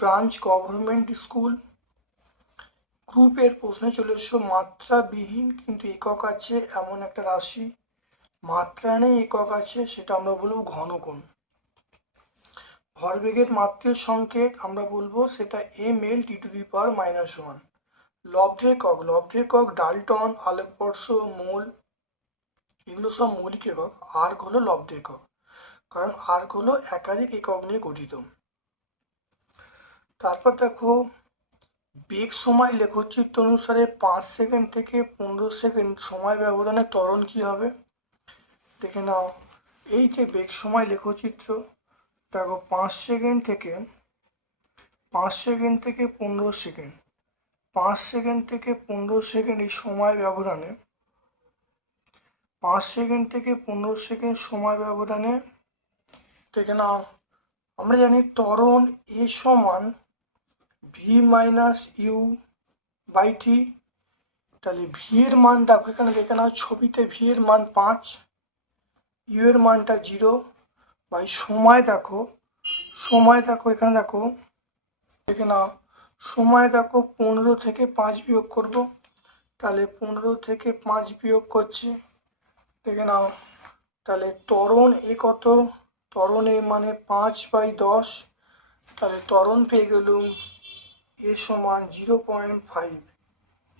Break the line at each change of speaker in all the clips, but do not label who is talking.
Branch government school. গ্রুপের প্রশ্নে চলে এসো, মাত্রাবিহীন কিন্তু একক আছে, এমন একটা রাশি। মাত্রা নেই, একক আছে, সেটা আমরা বলব ঘনকোণ। ভরবেগের মাত্রের সংকেত আমরা বলব, সেটা M L T to the power minus one লব্ধেকক লব্ধেকক, ডালটন আলোকবর্ষ মোল, এগুলো সব মৌলিক একক, আর্ক হলো লব্ধেকক, কারণ আর্ক হলো একাধিক একক নিয়ে গঠিত। তারপর দেখো, বেগ সময় লেখচিত্র অনুসারে পাঁচ সেকেন্ড থেকে পনেরো সেকেন্ড সময় ব্যবধানে ত্বরণ কী হবে? দেখে নাও, এই যে বেগ সময় লেখচিত্র, দেখো পাঁচ সেকেন্ড থেকে, পাঁচ সেকেন্ড থেকে পনেরো সেকেন্ড পাঁচ সেকেন্ড থেকে পনেরো সেকেন্ড এই সময় ব্যবধানে, পাঁচ সেকেন্ড থেকে পনেরো সেকেন্ড সময় ব্যবধানে, দেখে নাও, আমরা জানি ত্বরণ এ সমান v minus u by t তাহলে ভি এর মান দেখো এখানে, দেখে নাও ছবিতে ভি এর মান পাঁচ ইউ এর মানটা জিরো বাই সময় দেখো সময় দেখো, এখানে দেখো, দেখে নাও সময় দেখো পনেরো থেকে পাঁচ বিয়োগ করব। তাহলে পনেরো থেকে পাঁচ বিয়োগ করছি। দেখে নাও, তাহলে ত্বরণ এ কত? ত্বরণ এ মানে পাঁচ বাই দশ। তাহলে ত্বরণ পেয়ে গেলুম এ সমান zero point five.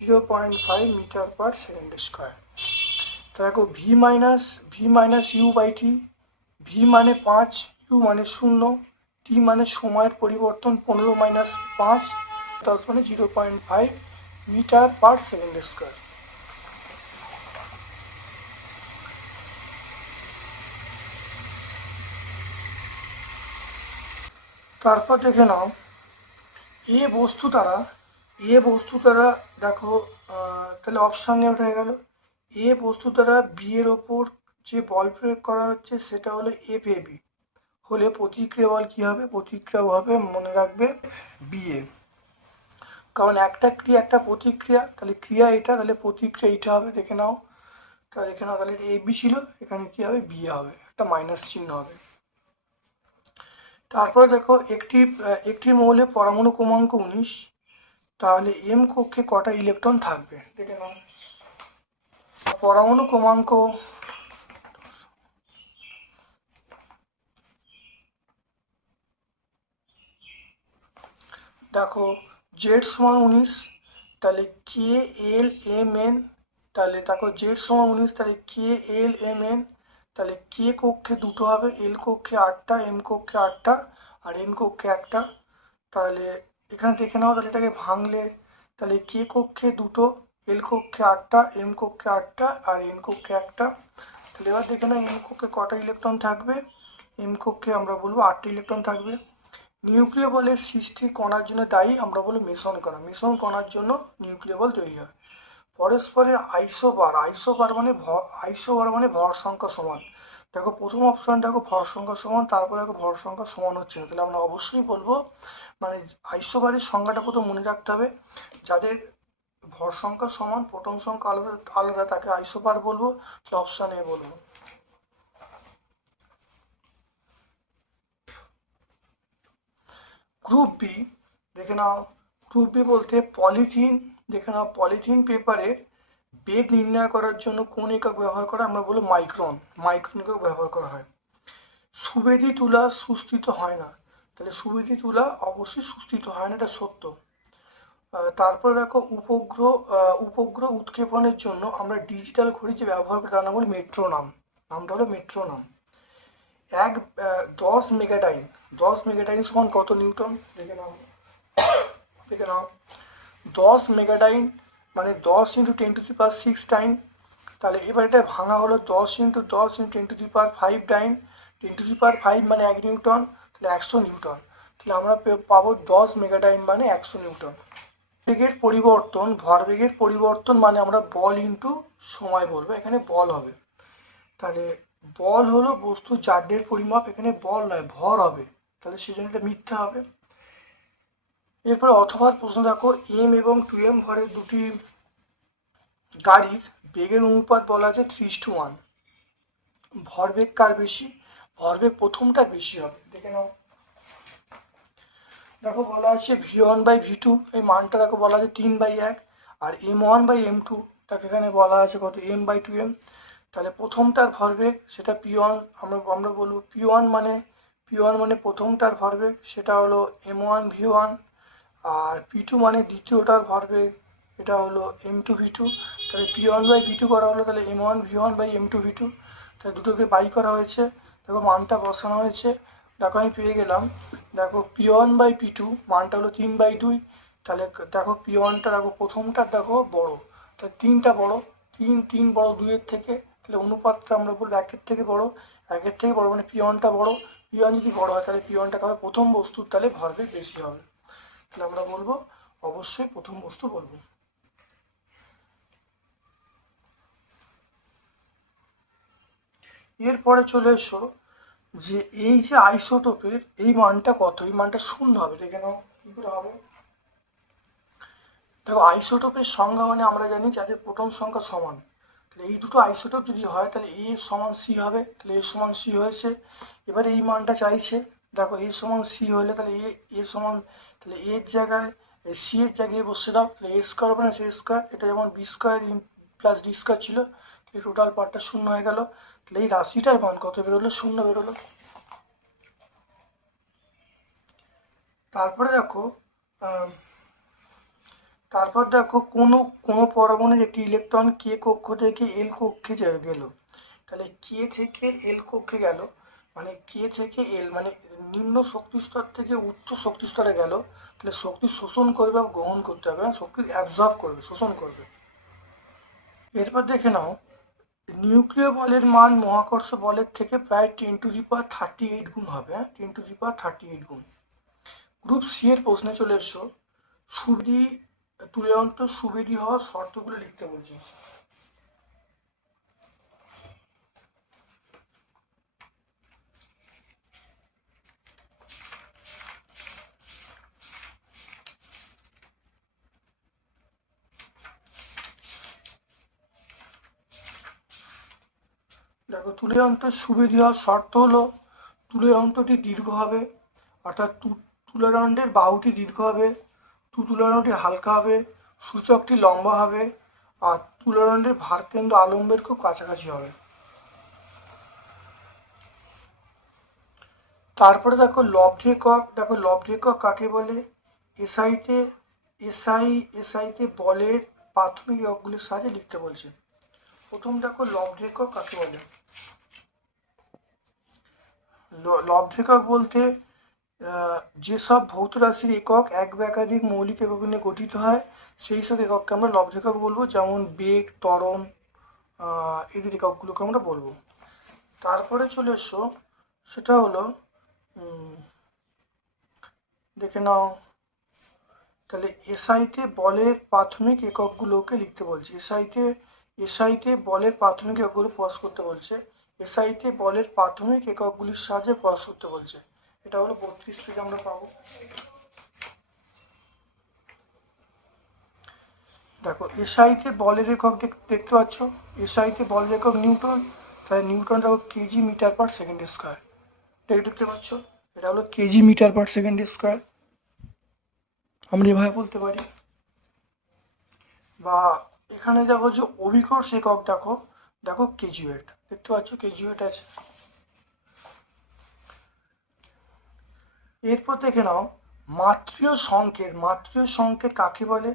Zero point five metre per second square. তো দেখো v minus v minus u by t. V মানে পাঁচ, ইউ মানে শূন্য। টি মানে সময়ের পরিবর্তন পনেরো মাইনাস পাঁচ। দশ মানে zero point five metre per second square তারপর দেখে নাও, এ বস্তু দ্বারা, এ বস্তু দ্বারা দেখো তাহলে অপশান নেওয়া হয়ে গেল। এ বস্তু দ্বারা বি এর ওপর যে বল প্রয়োগ করা হচ্ছে, সেটা হলো এফ এ বি হলে প্রতিক্রিয়া বল কী হবে? প্রতিক্রিয়া হবে মনে রাখবে বিএ কারণ একটা ক্রিয়া, একটা প্রতিক্রিয়া, তাহলে ক্রিয়া এটা, তাহলে প্রতিক্রিয়া এটা হবে, দেখে নাও। তাহলে দেখে নাও, তাহলে এ বি ছিল, এখানে কী হবে? বিএ হবে, একটা মাইনাস চিহ্ন হবে। তারপরে দেখো, একটি একটি মৌলে পরমাণু ক্রমাঙ্ক উনিশ, তাহলে এম কক্ষে কটা ইলেকট্রন থাকবে? দেখে নাও। পরমাণু ক্রমাঙ্ক দেখো জেড সমান উনিশ, তাহলে কে এল এম এন তাহলে দেখো জেড সমান উনিশ, তাহলে কে এল এম এন তাহলে কে কক্ষে দুটো হবে এল কক্ষে আটটা এম কক্ষে আটটা আর এন কক্ষে একটা। তাহলে এখানে দেখে নাও, তাহলে এটাকে ভাঙলে, তাহলে কে কক্ষে দুটো এল কক্ষে আটটা এম কক্ষে আটটা আর এন কক্ষে একটা। তাহলে এবার দেখে নাও এম কক্ষে কটা ইলেকট্রন থাকবে? এম কক্ষে আমরা বলব আটটা ইলেকট্রন থাকবে। নিউক্লিয় বলের সৃষ্টি কণার জন্য দায়ী, আমরা বলি মেশন কণা। মেশন কণার জন্য নিউক্লিয় বল তৈরি হয়। পরস্পরের আইসোবার আইসোবার মানে ভর আইসোবার মানে ভর সংখ্যা সমান। দেখো, প্রথম অপশন দেখো, ভর সংখ্যা সমান, তারপরে দেখো ভর সংখ্যা সমান হচ্ছে না। তাহলে আমরা অবশ্যই বলব মানে আইসোবারের সংখ্যাটা কত মনে রাখতে হবে। যাদের ভর সংখ্যা সমান, প্রথম সংখ্যা আলাদা আলাদা, তাকে আইসোবার বলব, তাহলে অপশান এ বলব। গ্রুপ বি দেখে নাও। গ্রুপ বি বলতে পলিথিন দেখে নাও পলিথিন পেপারে বেগ নির্ণয় করার জন্য কোন একক ব্যবহার করা আমরা বলব মাইক্রন মাইক্রন একক ব্যবহার করা হয়। সুবেদি তুলা সুস্থিত হয় না। তাহলে সুবেদি তুলা অবশ্যই সুস্থিত হয় না, এটা সত্য। তারপরে দেখো, উপগ্রহ উপগ্রহ উৎক্ষেপণের জন্য আমরা ডিজিটাল ঘড়ি যে ব্যবহার করি, তার নাম হলো মেট্রো নাম নামটা হলো মেট্রো নাম এক দশ মেগাটাইন দশ মেগাটাইন সমান কত নিউটন? দেখে নাও। দেখে নাও। দশ মেগাটাইন মানে দশ into ten to the power six time তাহলে এবার এটা ভাঙা হলো দশ ইন্টু দশ into ten to the power five time ten to the power five মানে এক নিউটন, তাহলে একশো নিউটন। তাহলে আমরা পাবো দশ মেগাটাইন মানে একশো নিউটন। বেগের পরিবর্তন, ভরবেগের পরিবর্তন মানে আমরা বল ইন্টু সময় বলব, এখানে বল হবে। তাহলে বল হলো বস্তু জাড্যের পরিমাপ, এখানে বল নয়, ভর হবে। তাহলে সেজন্য এটা মিথ্যা হবে। এরপরে অথবা প্রশ্ন দেখো এম এবং টু এম ভরের দুটি গাড়ির বেগের অনুপাত বলা আছে থ্রি টু ওয়ান ভরবেগ কার বেশি? ভরবেগ প্রথমটা বেশি হবে, দেখে নাও। দেখো বলা আছে v one by v two এই মানটা দেখো বলা আছে তিন বাই এক, আর m one by m two তাকে এখানে বলা আছে কত? এম বাই টু এম তাহলে প্রথমটার ভরবেগ সেটা পি ওয়ান আমরা আমরা বলব পি ওয়ান মানে পি ওয়ান মানে প্রথমটার ভরবেগ সেটা হলো এম ওয়ান ভি ওয়ান আর পি টু মানে দ্বিতীয়টার ভরবেগ এটা হলো এম টু ভি টু তাহলে p one by v two করা হলো, তাহলে m one v one by m two v two তাহলে দুটোকে বাই করা হয়েছে। দেখো মানটা বসানো হয়েছে। দেখো আমি পেয়ে গেলাম। দেখো p one by p two মানটা হলো তিন বাই দুই। তাহলে দেখো পি ওয়ানটা দেখো প্রথমটা, দেখো বড়। তাহলে তিনটা বড়। তিন তিন বড় দুইয়ের থেকে, তাহলে অনুপাতটা আমরা বলব একের থেকে বড়। একের থেকে বড় মানে পি ওয়ানটা বড়। পি ওয়ান যদি বড় হয়, তাহলে পি ওয়ানটা কারও প্রথম বস্তুর তাহলে ভরবেগ বেশি হবে। তাহলে আমরা বলব, অবশ্যই প্রথম বস্তু বলব। এরপরে চলে এসো, যে এই যে আইসোটোপের এই মানটা কত? এই মানটা শূন্য হবে, দেখে নাও, কী করে হবে? দেখো, আইসোটোপের সংখ্যা মানে আমরা জানি যাদের প্রথম সংখ্যা সমান। তাহলে এই দুটো আইসোটোপ যদি হয়, তাহলে এ সমান সি হবে, তাহলে এ সমান সি হয়েছে। এবারে এই মানটা চাইছে, দেখো এ সমান সি হলে তাহলে এ এ সমান, তাহলে এর জায়গায় সি এর জায়গায় বসে দাও, তাহলে এ স্কোয়ার হবে সি স্কোয়ার, এটা যেমন b square plus d square ছিল এই টোটাল পার্টটা শূন্য হয়ে গেল। তাহলে এই রাশিটার মান কত বেরোলো? শূন্য বেরোলো। তারপরে দেখো তারপর দেখো কোনো কোনো পরমাণুর একটি ইলেকট্রন কে কক্ষ থেকে এল কক্ষে গেল। তাহলে কে থেকে এল কক্ষে গেল মানে কে থেকে এল মানে নিম্ন শক্তি স্তর থেকে উচ্চ শক্তি স্তরে গেল। তাহলে শক্তি শোষণ করবে বা গ্রহণ করতে হবে? শক্তি অ্যাবজর্ব করবে, শোষণ করবে। এরপর দেখে নাও নিউক্লিয় বলের মান মহাকর্ষ বলের থেকে প্রায় ten to the thirty eight গুণ হবে হ্যাঁ? Ten to the thirty eight গুণ। গ্রুপ সি এর প্রশ্নে চলে এসো। সুবিধি তুলন্ত সুবিধি হওয়ার শর্তগুলো লিখতে বলছি। দেখো, তুলে অন্তর সুবিধি হওয়ার শর্ত হলো, তুলে অন্তটি দীর্ঘ হবে, অর্থাৎ তুলাদণ্ডের বাহুটি দীর্ঘ হবে তু হালকা হবে, সূচকটি লম্বা হবে, আর তুলাদণ্ডের ভারকেন্দ্র আলম্বের খুব কাছাকাছি হবে। তারপরে দেখো লব্ধ একক দেখো লব্ধ একক কাকে বলে? এসআইতে, এসআই, এসআইতে বলের প্রাথমিক এককগুলির সাহায্যে লিখতে বলছে। প্রথম দেখো লব্ধ একক কাকে বলে? ল- লব্ধ একক বলতে যেসব ভৌত রাশির একক এক বা একাধিক মৌলিক একক নিয়ে গঠিত হয়, সেই সব একককে আমরা লব্ধ একক বলব, যেমন বেগ, ত্বরণ এদের এককগুলোকে আমরা বলব। তারপরে চলে এসো, সেটা হলো দেখে নাও, তাহলে এসআইতে বলের প্রাথমিক এককগুলোকে লিখতে বলছে। এসআইতে এসআইতে বলের প্রাথমিক এককগুলো প্রকাশ করতে বলছে। এসআইতে বলের প্রাথমিক এককগুলির সাহায্যে প্রকাশ করতে বলছে। এটা হলো বত্রিশ থেকে আমরা পাবো। দেখো এসআইতে বলের একক দেখ- দেখতে পাচ্ছ? এসআইতে বলের একক নিউটন, তাহলে নিউটন দেখো kg metre per second square. এটা দেখতে পাচ্ছ? এটা হলো kg metre per second square. আমরা এভাবে বলতে পারি। বা এখানে দেখো যে অভিকর্ষ একক, দেখো দেখো কেজুয়েট দেখতে পাচ্ছ? কেজুয়েট আছে। এরপর দেখে নাও মাতৃয় সংকেত মাতৃয় সংকেত কাকে বলে?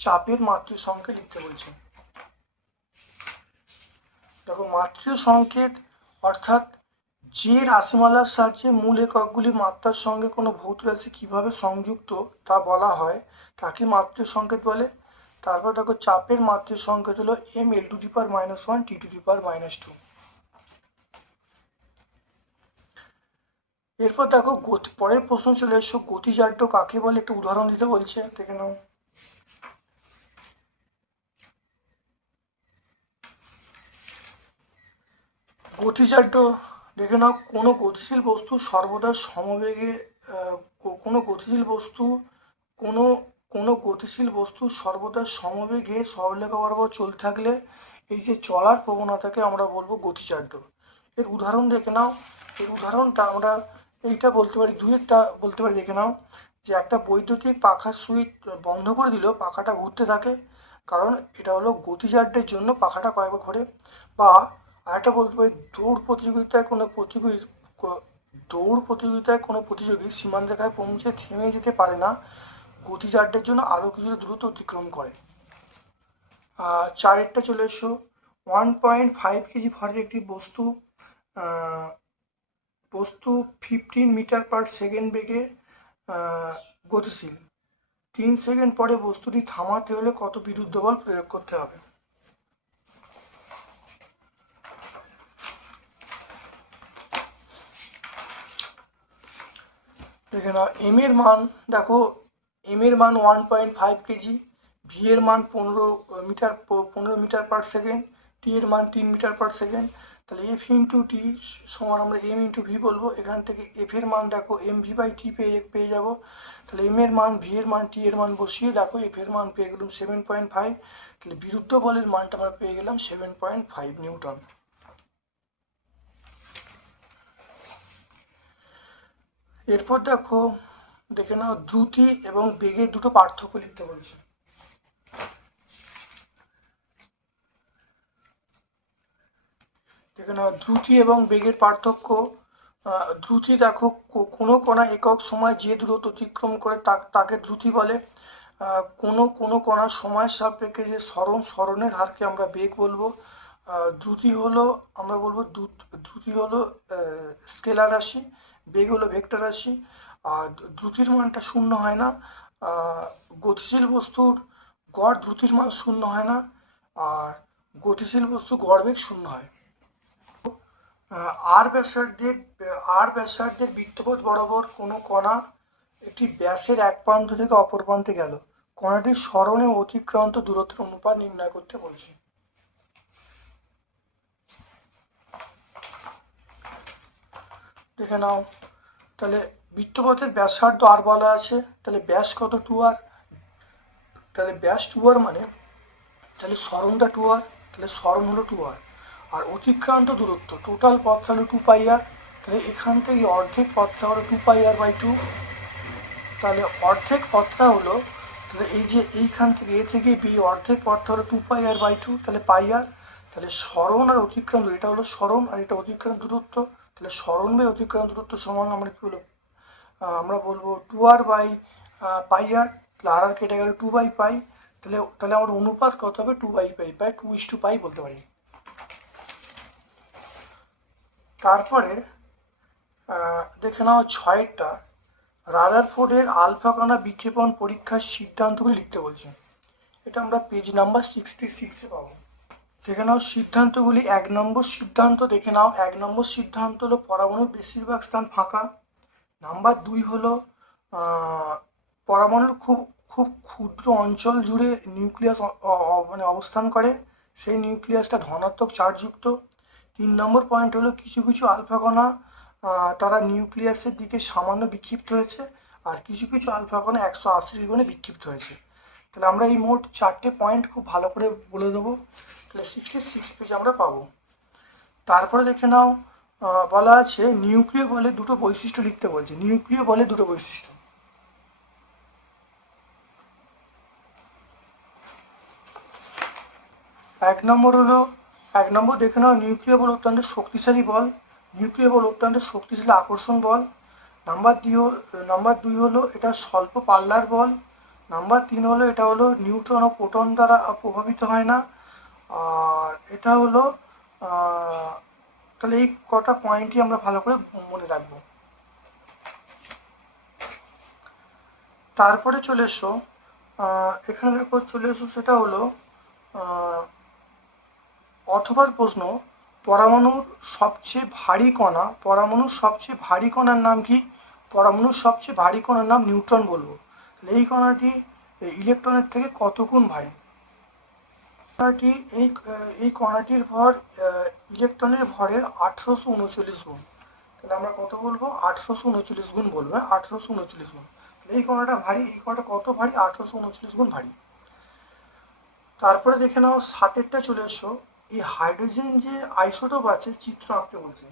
চাপের মাতৃয় সংকেত লিখতে বলছে। দেখো মাতৃয় সংকেত অর্থাৎ যে রাশিমালার সাহায্যে মূল এককগুলি মাত্রার সঙ্গে কোনো ভৌত রাশি কীভাবে সংযুক্ত তা বলা হয়, তাকে মাতৃয় সংকেত বলে। তারপর দেখো, চাপের মাতৃ সংকেত হলো M L to the power minus one T to the power minus two এরপর দেখো পরের প্রশ্ন চলে এসো গতিজাড্য কাকে বলে? একটা উদাহরণ দিতে বলছে, দেখে নাও। গতিজাড্য দেখে নাও, কোনো গতিশীল বস্তু সর্বদা সমবেগে কোনো গতিশীল বস্তু, কোনো কোনো গতিশীল বস্তু সর্বদা সমবেগে সরলরেখা বরাবর চলতে থাকলে এই যে চলার প্রবণতাকে আমরা বলব গতিচার্য এর উদাহরণ দেখে নাও। এর উদাহরণটা আমরা এইটা বলতে পারি দুয়েরটা বলতে পারি, দেখে নাও। যে একটা বৈদ্যুতিক পাখার সুইচ বন্ধ করে দিল পাখাটা ঘুরতে থাকে, কারণ এটা হলো গতিজার্যের জন্য পাখাটা কয়েকবার ঘোরে। বা আরেকটা বলতে পারি, দৌড় প্রতিযোগিতায় কোনো প্রতিযোগী, দৌড় প্রতিযোগিতায় কোনো প্রতিযোগী সীমারেখায় পৌঁছে থেমে যেতে পারে না গতিজার্যের জন্য আরও কিছু দ্রুত অতিক্রম করে। চারেরটা চলে এসো। ওয়ান পয়েন্ট ফাইভ কেজি ভরের একটি বস্তু বস্তু ফিফটিন মিটার পার সেকেন্ড বেগে গতিশীল। তিন সেকেন্ড পরে বস্তুটি থামাতে হলে কত বিরুদ্ধ বল প্রয়োগ করতে হবে? দেখে নাও এম এর মান, দেখো এম এর মান one point five kg v এর মান পনেরো মিটার পনেরো মিটার পার সেকেন্ড টি এর মান তিন মিটার পার সেকেন্ড তাহলে এফ ইন্টু টি সমান আমরা এম ইন্টু ভি বলব। এখান থেকে এফ এর মান দেখো এম ভি বাই টি পেয়ে পেয়ে যাব। তাহলে এম এর মান ভি এর মান টি এর মান বসিয়ে দেখো এফ এর মান পেয়ে গেলাম সেভেন পয়েন্ট ফাইভ তাহলে বিরুদ্ধ বলের মানটা আমরা পেয়ে গেলাম সেভেন পয়েন্ট ফাইভ নিউটন। এরপর দেখো, দেখে নাও, দ্রুতি এবং বেগের দুটো পার্থক্য লিখতে বলছে দেখে নাও দ্রুতি এবং বেগের পার্থক্য দ্রুতি দেখো কোনো কণা একক সময় যে দূরত্ব অতিক্রম করে তাকে দ্রুতি বলে। কোনো কোনো কণার সময় সাপেক্ষে যে স্মরণ, স্মরণের হারকে আমরা বেগ বলব। দ্রুতি হলো, আমরা বলব দ্রুত- হলো স্কেলার রাশি, বেগ হলো ভেক্টর রাশি। আর দ্রুতির মানটা শূন্য হয় না। গতিশীল বস্তুর গড় দ্রুতির মান শূন্য হয় না। আর গতিশীল বস্তু গড় বেগ শূন্য হয়। আর ব্যাসার্ধের আর ব্যাসার্ধের বৃত্তপথ বরাবর কোনো কণা একটি ব্যাসের এক প্রান্ত থেকে অপর প্রান্তে গেল। কণাটির স্মরণে অতিক্রান্ত দূরত্বের অনুপাত নির্ণয় করতে বলছে। দেখে নাও, তাহলে বৃত্তপথের ব্যাসার্ধ আর বলা আছে, তাহলে ব্যাস কত টু আর তাহলে ব্যাস টু আর মানে তাহলে স্মরণটা টু আর তাহলে স্মরণ হলো টু আর আর অতিক্রান্ত দূরত্ব টোটাল পথটা হলো টু পাই আর তাহলে এখান থেকে অর্ধেক পথটা হলো two pi r by two তাহলে অর্ধেক পথটা হলো তাহলে এই যে এইখান থেকে এ থেকে বি অর্ধেক পথটা হলো two pi r by two তাহলে পাই আর তাহলে স্মরণ আর অতিক্রান্ত এটা হলো স্মরণ আর এটা অতিক্রান্ত দূরত্ব। তাহলে স্মরণ বাই অতিক্রান্ত দূরত্ব সমান আমরা কী আহ, আমরা বলব টু আর বাই পাই আর তাহলে আর আর কেটে গেলে টু বাই পাই তাহলে তাহলে আমার অনুপাত কত হবে? Two by pi by two is two pi বলতে পারি। তারপরে দেখে নাও ছয়েরটা। রাদারফোর্ডের আলফা কণা বিক্ষেপণ পরীক্ষার সিদ্ধান্তগুলি লিখতে বলছে। এটা আমরা পেজ নাম্বার সিক্সটি সিক্সে পাবো। দেখে নাও সিদ্ধান্তগুলি, এক নম্বর সিদ্ধান্ত, দেখে নাও এক নম্বর সিদ্ধান্ত হলো পরমাণুর বেশিরভাগ স্থান ফাঁকা। নাম্বার দুই হলো পরমাণুর খুব খুব ক্ষুদ্র অঞ্চল জুড়ে নিউক্লিয়াস মানে অবস্থান করে। সেই নিউক্লিয়াসটা ধনাত্মক চার্জযুক্ত। তিন নম্বর পয়েন্ট হলো কিছু কিছু আলফা কণা তারা নিউক্লিয়াসের দিকে সামান্য বিক্ষিপ্ত হয়েছে আর কিছু কিছু আলফা কণা একশো আশি গুণে বিক্ষিপ্ত হয়েছে। তাহলে আমরা এই মোট চারটে পয়েন্ট খুব ভালো করে বলে দেবো। তাহলে সিক্সটি সিক্স পেজ আমরা পাবো। তারপরে দেখে নাও বলা আছে নিউক্লিয় বলে দুটো বৈশিষ্ট্য লিখতে বলছে। নিউক্লিয় বলে দুটো বৈশিষ্ট্য। এক নম্বর হলো এক নম্বর দেখে নাও নিউক্লিয় বল অত্যন্ত শক্তিশালী বল নিউক্লিয় বল অত্যন্ত শক্তিশালী আকর্ষণ বল নাম্বার দুই নাম্বার দুই হলো এটা স্বল্প পাল্লার বল নাম্বার তিন হলো এটা হলো নিউট্রন ও প্রোটন দ্বারা প্রভাবিত হয় না। আর এটা হলো তাহলে এই কটা পয়েন্টই আমরা ভালো করে মনে রাখব। তারপরে চলে এসো এখানে দেখো চলে এসো সেটা হলো অথবার প্রশ্ন পরমাণুর সবচেয়ে ভারী কণা পরমাণুর সবচেয়ে ভারী কণার নাম কি? পরমাণুর সবচেয়ে ভারী কণার নাম নিউট্রন বলব। এই কণাটি ইলেকট্রনের থেকে কত গুণ ভারী? কণাটি, এই এই কণাটির ভর ইলেকট্রনের ভরের আঠেরোশো উনচল্লিশ গুণ। তাহলে আমরা কত বলব? আঠেরোশো উনচল্লিশ গুণ বলব হ্যাঁ? আঠেরোশো উনচল্লিশ গুণ। এই কণাটা ভারী, এই কণাটা কত ভারী? আঠেরোশো উনচল্লিশ গুণ ভারী। তারপরে দেখে নাও, সাতেরটা চলে এসো। এই হাইড্রোজেন যে আইসোটোপ আছে, চিত্র আঁকতে বলছে।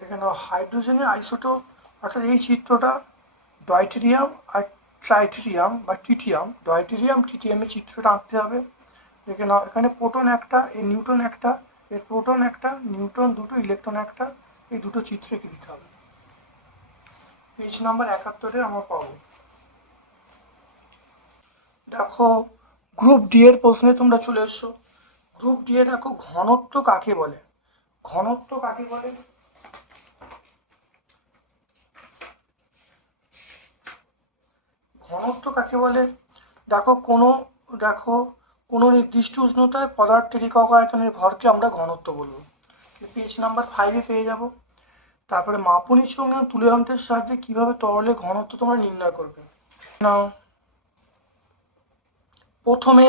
এখানে হাইড্রোজেনের আইসোটোপ অর্থাৎ এই চিত্রটা ডয়টেরিয়াম আর ট্রাইটেরিয়াম বা টিটিয়াম ডয়টেরিয়াম টিটিয়ামের চিত্রটা আঁকতে হবে। দেখে নাও, এখানে প্রোটন একটা, এই নিউটন একটা, এর প্রোটন একটা নিউটন দুটো ইলেকট্রন একটা, এই দুটো চিত্র এঁকে দিতে হবে। পেজ নাম্বার একাত্তরে আমরা পাবো। দেখো গ্রুপ ডি এর প্রশ্নে তোমরা চলে এসছো গ্রুপ ডি এ দেখো ঘনত্ব কাকে বলে? ঘনত্ব কাকে বলে? ঘনত্ব কাকে বলে? দেখো, কোনো দেখো, কোনো নির্দিষ্ট উষ্ণতায় পদার্থের একক আয়তনের ভরকে আমরা ঘনত্ব বলব। পেজ নাম্বার ফাইভে পেয়ে যাব। তারপরে মাপনির সঙ্গে তুলে যন্ত্রের সাহায্যে কীভাবে তরলের ঘনত্ব তোমরা নির্ণয় করবে? নাও। প্রথমে,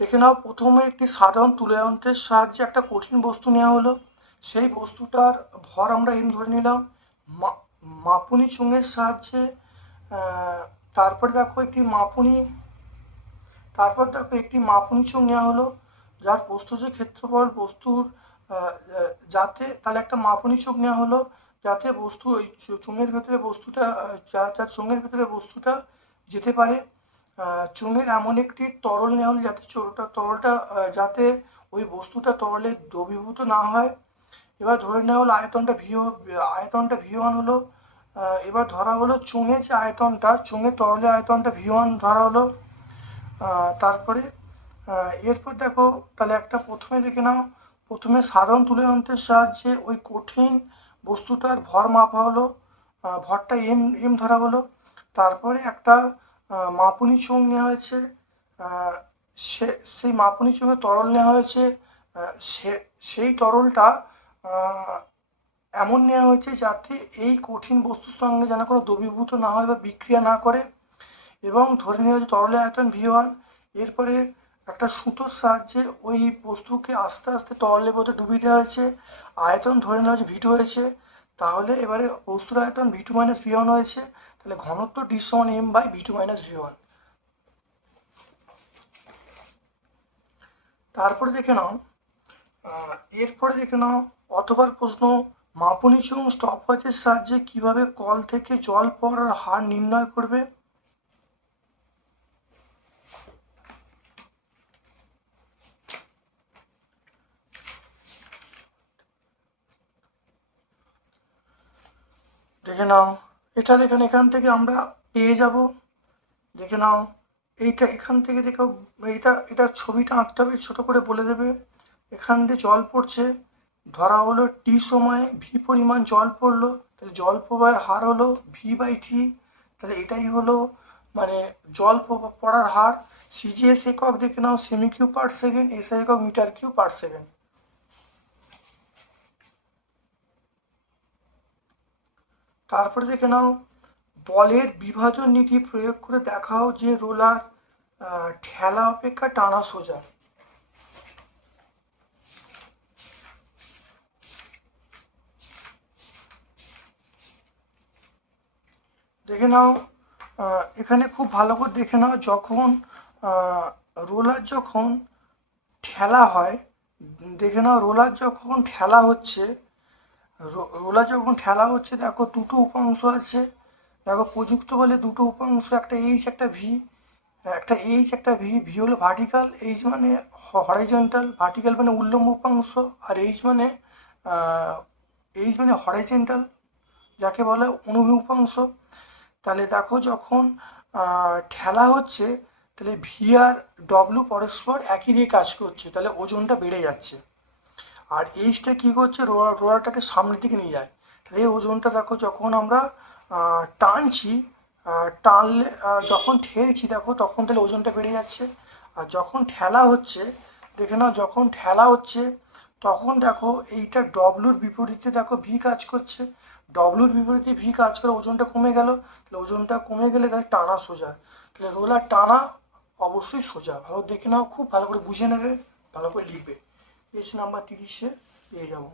দেখে নাও, প্রথমে একটি সাধারণ তুলে যন্ত্রের সাহায্যে একটা কঠিন বস্তু নেওয়া হলো। সেই বস্তুটার ভর আমরা এম ধরে নিলাম। মাপুনি চুঙের সাহায্যে তারপর দেখো একটি মাপুনি, তারপর দেখো একটি মাপুনি চুং নেওয়া হলো, যার বস্তু যে ক্ষেত্রফল বস্তুর যাতে, তাহলে একটা মাপুনি চোখ নেওয়া হলো, যাতে বস্তু ওই চুঙের ভেতরে বস্তুটা যার চুঙের ভেতরে বস্তুটা যেতে পারে। চুঙের এমন একটি তরল নেওয়া হলো যাতে চোরটা, তরলটা যাতে ওই বস্তুটা তরলে দ্রবীভূত না হয়। এবার ধরে নেওয়া হলো আয়তনটা ভিও আয়তনটা ভি ওয়ান হলো এবার ধরা হলো চুঙে যে আয়তনটা চুঙে তরলে আয়তনটা ভি ওয়ান ধরা হলো। তারপরে এরপর দেখো, তাহলে একটা প্রথমে দেখে নাও। প্রথমে সাধারণ তুলে যন্ত্রের সাহায্যে ওই কঠিন বস্তুটার ভর মাপা হলো ভরটা এম এম ধরা হলো। তারপরে একটা মাপুনি চুং নেওয়া হয়েছে সে, সেই মাপুনি চুঙে তরল নেওয়া হয়েছে সে, সেই তরলটা এমন নেওয়া হয়েছে যাতে এই কঠিন বস্তুর সঙ্গে যেন কোনো দ্রবীভূত না হয় বা বিক্রিয়া না করে। এবং ধরে নেওয়া হয়েছে তরলের আয়তন ভি ওয়ান, এরপরে একটা সুতোর সাহায্যে ওই বস্তুকে আস্তে আস্তে তরলের মধ্যে ডুবিয়ে দেওয়া হয়েছে। আয়তন ধরে নেওয়া হয়েছে ভি টু হয়েছে, তাহলে এবারে বস্তুর আয়তন ভিটু মাইনাস ভি ওয়ান হয়েছে। তাহলে ঘনত্ব ডি সমান m by v two minus v one তারপরে দেখে নাও এরপরে দেখে নাও অথবার প্রশ্ন, মাপনি চুং স্টপওয়াচের সাহায্যে কীভাবে কল থেকে জল পড়ার হার নির্ণয় করবে? দেখে নাও এটা দেখেন এখান থেকে আমরা পেয়ে যাব। দেখে নাও, এইটা এখান থেকে দেখো, এইটা এটা ছবিটা আঁকতে হবে, ছোট করে বলে দেবে। এখান দিয়ে জল পড়ছে। ধরা হলো টি সময়ে ভি পরিমাণ জল পড়ল। তাহলে জল প্রবাহের হার হলো ভি বাই টি তাহলে এটাই হলো মানে জল পড়ার হার। সিজিএস একক, দেখে নাও cm cu per second SI একক মিটার কিউ পার সেকেন্ড তারপরে দেখে নাও, বলের বিভাজন নীতি প্রয়োগ করে দেখাও যে রোলার ঠেলা অপেক্ষা টানা সোজা। দেখে নাও এখানে খুব ভালো করে দেখে নাও, যখন রোলার যখন ঠেলা হয়, দেখে নাও রোলার যখন ঠেলা হচ্ছে রোলার যখন ঠেলা হচ্ছে, দেখো দুটো উপাংশ আছে। দেখো প্রযুক্ত বলে দুটো উপাংশ, একটা এইচ একটা ভি একটা এইচ একটা ভি ভি হলো ভার্টিক্যাল এইচ মানে হরাইজন্টাল ভার্টিক্যাল মানে উল্লম্ব উপাংশ, আর এইচ মানে এইচ মানে হরাইজন্টাল যাকে বলে অনুভূ উপাংশ। তাহলে দেখো যখন ঠেলা হচ্ছে, তাহলে ভি আর ডব্লু পরস্পর একই দিয়ে কাজ করছে, তাহলে ওজনটা বেড়ে যাচ্ছে। আর এইচটা কী করছে? রোলার, রোলারটাকে সামনের দিকে নিয়ে যায়। তাহলে ওজনটা দেখো, যখন আমরা টানছি টানলে যখন ঠেলছি, দেখো, তখন তাহলে ওজনটা বেড়ে যাচ্ছে। আর যখন ঠেলা হচ্ছে, দেখে নাও, যখন ঠেলা হচ্ছে, তখন দেখো, এইটা ডব্লুর বিপরীতে দেখো ভি কাজ করছে। ডব্লুর বিপরীতে ভি কাজ করে ওজনটা কমে গেল। তাহলে ওজনটা কমে গেলে তাহলে টানা সোজা। তাহলে রোলার টানা অবশ্যই সোজা। ভালো দেখে নাও, খুব ভালো করে বুঝে নেবে, ভালো করে লিখবে। পেজ নাম্বার তিরিশে পেয়ে যাব।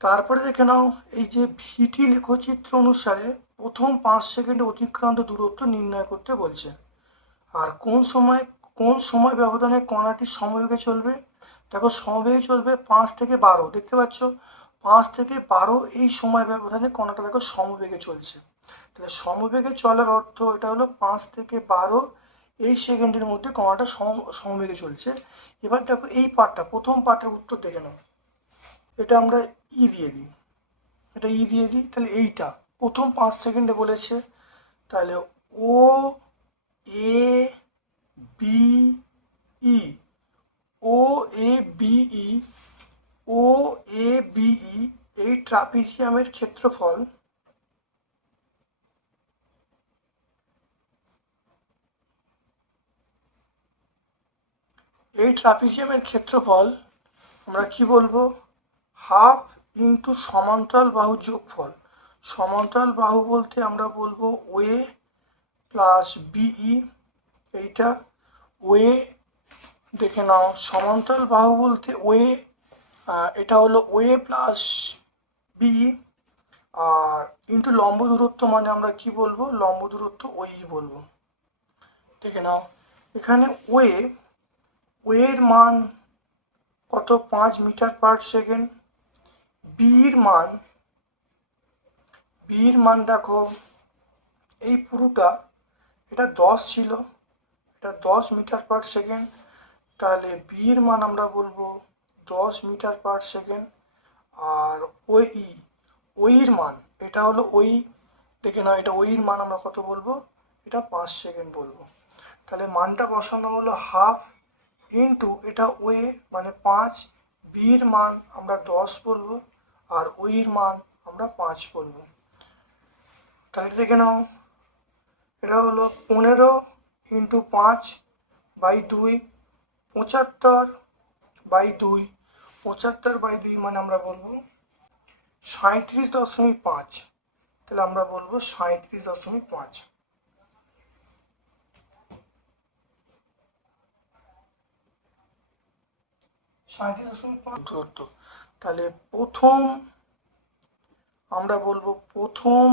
তারপরে দেখে নাও, এই যে ভিটি লেখচিত্র অনুসারে প্রথম পাঁচ সেকেন্ডে অতিক্রান্ত দূরত্ব নির্ণয় করতে বলছে। আর কোন সময় কোন সময় ব্যবধানে কণাটি সমবেগে চলবে? দেখো, সমবেগে চলবে পাঁচ থেকে বারো, দেখতে পাচ্ছ? পাঁচ থেকে বারো এই সময় ব্যবধানে কণাটা দেখো সমবেগে চলছে। তাহলে সমবেগে চলার অর্থ এটা হলো পাঁচ থেকে বারো এই সেকেন্ডের মধ্যে কমাটা সম, সমবেগে চলছে। এবার দেখো এই পার্টটা প্রথম পার্টের উত্তর দেখে নাও। এটা আমরা ই দিয়ে দিই। এটা ই দিয়ে দিই, তাহলে এইটা। প্রথম পাঁচ সেকেন্ডে বলেছে, তাহলে O A B E O A B E O A B E এই ট্রাপিজিয়ামের ক্ষেত্রফল এই ট্রাপিজিয়ামের ক্ষেত্রফল আমরা কি বলব? হাফ ইন্টু সমান্তরাল বাহু যোগফল। সমান্তরাল বাহু বলতে আমরা বলব ওয়ে প্লাস বিই। এইটা ওয়ে, দেখে নাও, সমান্তরাল বাহু বলতে ওয়ে এটা হলো ওয়ে প্লাস বিই। আর ইন্টু লম্ব দূরত্ব মানে আমরা কি বলব? লম্ব দূরত্ব ওই বলব। দেখে নাও, এখানে ওয়ে ওয়ের মান কত? পাঁচ মিটার পার সেকেন্ড। বির মান বির মান দেখো, এই পুরোটা, এটা দশ ছিল, এটা দশ মিটার পার সেকেন্ড। তাহলে বির মান আমরা বলব দশ মিটার পার সেকেন্ড। আর ওই ই ওইর মান, এটা হলো ওই, দেখে না এটা ওইর মান আমরা কত বলব? এটা পাঁচ সেকেন্ড বলব। তাহলে মানটা বসানো হলো হাফ ইন্টু এটা ওয়ে মানে পাঁচ বির মান আমরা দশ বলব আর ওইর মান আমরা পাঁচ বলব। তাহলে দেখে নাও, এটা হলো পনেরো ইন্টু পাঁচ বাই দুই, পঁচাত্তর বাই দুই। পঁচাত্তর বাই দুই মানে আমরা বলব সাঁত্রিশ দশমিক পাঁচ। তাহলে আমরা বলব সাঁত্রিশ দশমিক পাঁচ। সাঁত্রিশ দশমিক পাঁচ। তাহলে প্রথম আমরা বলব প্রথম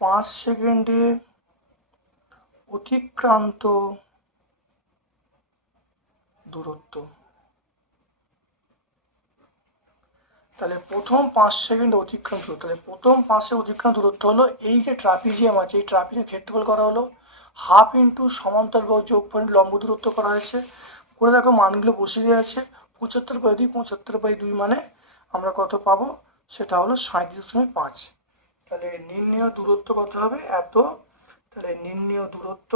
পাঁচ সেকেন্ডে অতিক্রান্ত দূরত্ব। তাহলে প্রথম পাঁচ সেকেন্ড অতিক্রম দূরত্ব। তাহলে প্রথম পাঁচ সেকেন্ড অতিক্রম দূরত্ব হলো এই যে ট্রাপিজিয়াম আছে, এই ট্রাপিজিয়াম ক্ষেত্রফল করা হলো হাফ ইন্টু সমান্তর বা যোগ পয়েন্ট লম্ব দূরত্ব করা হয়েছে। করে দেখো মানগুলো বসে দেওয়া আছে। পঁচাত্তর বাই দুই, পঁচাত্তর বাই দুই মানে আমরা কত পাবো? সেটা হলো সাঁত্রিশ দশমিক পাঁচ। তাহলে নির্ণয় দূরত্ব কত হবে? এত। তাহলে নির্ণয় দূরত্ব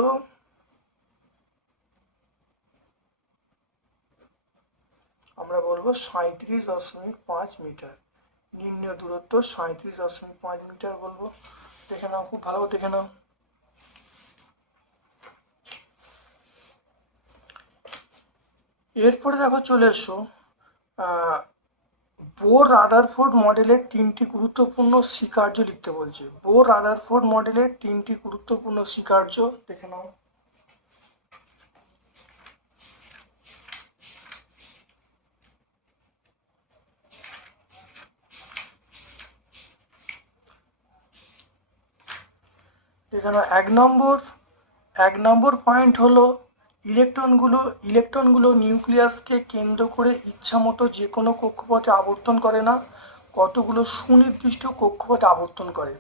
আমরা বলব সাঁত্রিশ দশমিক পাঁচ মিটার। নির্ণয় দূরত্ব সাঁত্রিশ দশমিক পাঁচ মিটার বলব। দেখে নাও, খুব ভালো দেখে নাও। এরপরে দেখো চলে এসো। বোর রাদারফোর্ড মডেলের তিনটি গুরুত্বপূর্ণ স্বীকার্য লিখতে বলছে। বোর রাদারফোর্ড মডেলের তিনটি গুরুত্বপূর্ণ স্বীকার্য দেখে নাও। দেখে নাও, এক নম্বর এক নম্বর পয়েন্ট হলো ইলেকট্রনগুলো ইলেকট্রনগুলো নিউক্লিয়াসকে কেন্দ্র করে ইচ্ছামতো যে কোনো কক্ষপথে আবর্তন করে না, কতগুলো সুনির্দিষ্ট কক্ষপথে আবর্তন করে।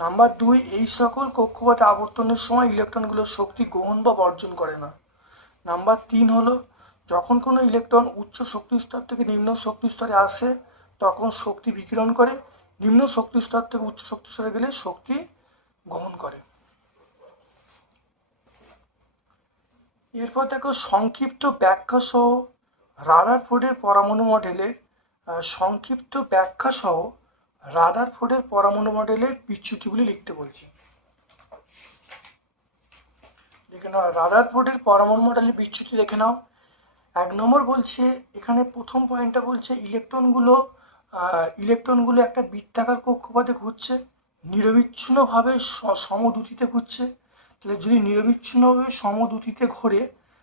নাম্বার দুই, এই সকল কক্ষপথে আবর্তনের সময় ইলেকট্রনগুলো শক্তি গ্রহণ বা বর্জন করে না। নাম্বার তিন হলো, যখন কোনো ইলেকট্রন উচ্চ শক্তি স্তর থেকে নিম্ন শক্তি স্তরে আসে, তখন শক্তি বিকিরণ করে, নিম্ন শক্তি স্তর থেকে উচ্চ শক্তি স্তরে গেলে শক্তি গ্রহণ করে। এরপর দেখো সংক্ষিপ্ত ব্যাখ্যা সহ রাদারফোর্ডের পরমাণু মডেলের সংক্ষিপ্ত ব্যাখ্যা সহ রাদারফোর্ডের পরমাণু মডেলের বিচ্যুতিগুলি লিখতে বলছি। দেখে নাও, রাদারফোর্ডের পরমাণু মডেলের বিচ্যুতি দেখে নাও। এক নম্বর বলছে, এখানে প্রথম পয়েন্টটা বলছে ইলেকট্রনগুলো ইলেকট্রনগুলো একটা বৃত্তাকার কক্ষপথে ঘুরছে, নিরবিচ্ছিন্নভাবে সমদূতিতে ঘুরছে। তাহলে যদি নিরবিচ্ছিন্নভাবে সমদ্যুতিতে ঘোরে,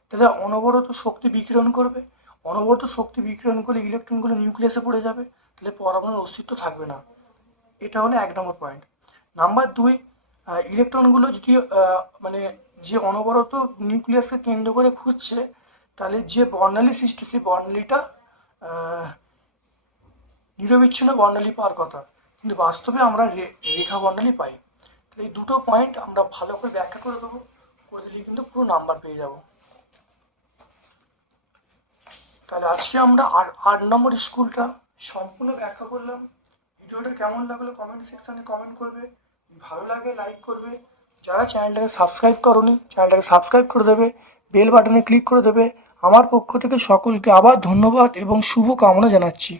তাহলে অনবরত শক্তি বিকিরণ করবে। অনবরত শক্তি বিকিরণ করলে ইলেকট্রনগুলো নিউক্লিয়াসে পড়ে যাবে, তাহলে পরমাণুর অস্তিত্ব থাকবে না। এটা হলো এক নম্বর পয়েন্ট নাম্বার দুই ইলেকট্রনগুলো যদি মানে যে অনবরত নিউক্লিয়াসকে কেন্দ্র করে খুঁজছে, তাহলে যে বর্ণালী সৃষ্টি, সেই বর্ণালীটা নিরবিচ্ছিন্ন বর্ণালী পাওয়ার কথা। কিন্তু বাস্তবে আমরা রেখা বর্ণালী পাই। এই দুটো পয়েন্ট আমরা ভালো করে ব্যাখ্যা করে দেবো, করে দিলে কিন্তু পুরো নাম্বার পেয়ে যাব। তাহলে আজকে আমরা আট আট নম্বর স্কুলটা সম্পূর্ণ ব্যাখ্যা করলাম। ভিডিওটা কেমন লাগল কমেন্ট সেকশানে কমেন্ট করবে। ভালো লাগে লাইক করবে। যারা চ্যানেলটাকে সাবস্ক্রাইব করনি চ্যানেলটাকে সাবস্ক্রাইব করে দেবে বেল বাটনে ক্লিক করে দেবে। আমার পক্ষ থেকে সকলকে আবার ধন্যবাদ এবং শুভ কামনা জানাচ্ছি।